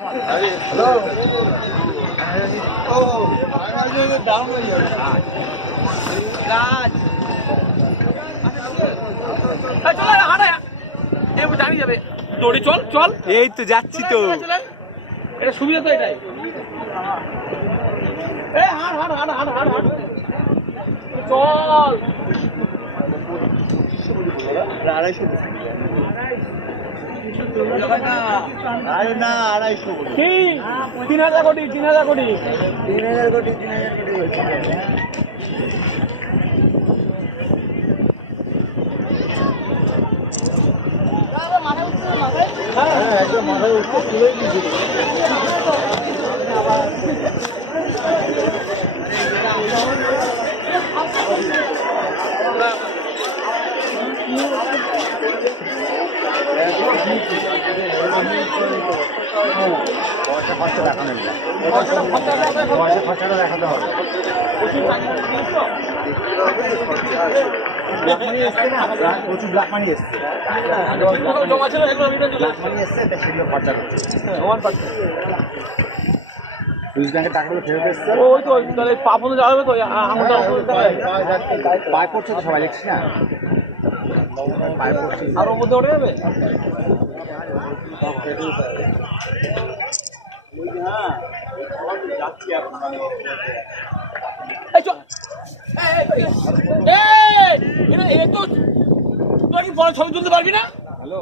Hello. ও down হয়ে যাবে কাজ। চল হাঁটা জানি যাবে দৌড়ে চল চল। এই তো যাচ্ছি তো। এটা সুবিধা তো এটাই। হাঁট হাঁট হাঁট হাঁট হাঁট হাঁট চল। 3,000 কোটি 3,000 কোটি 3,000 কোটি 3,000 কোটি। একদম মাথায় উঠতে তুলেই দিয়েছিল। খরচাটা দেখাতে হবে। প্রচুর ব্ল্যাক মানি এসছে, সেগুলো খরচা করছে। সুইস ব্যাংকের টাকাগুলো ফেরত এসছে। ওই তো তাহলে পাপন যাবে তো পায়ে পড়ছে তো সবাই দেখছিস না, পায়ে পড়ছে। আর ওর মধ্যে ওঠে যাবে। ছবি তুলতে পারবি না? হ্যালো,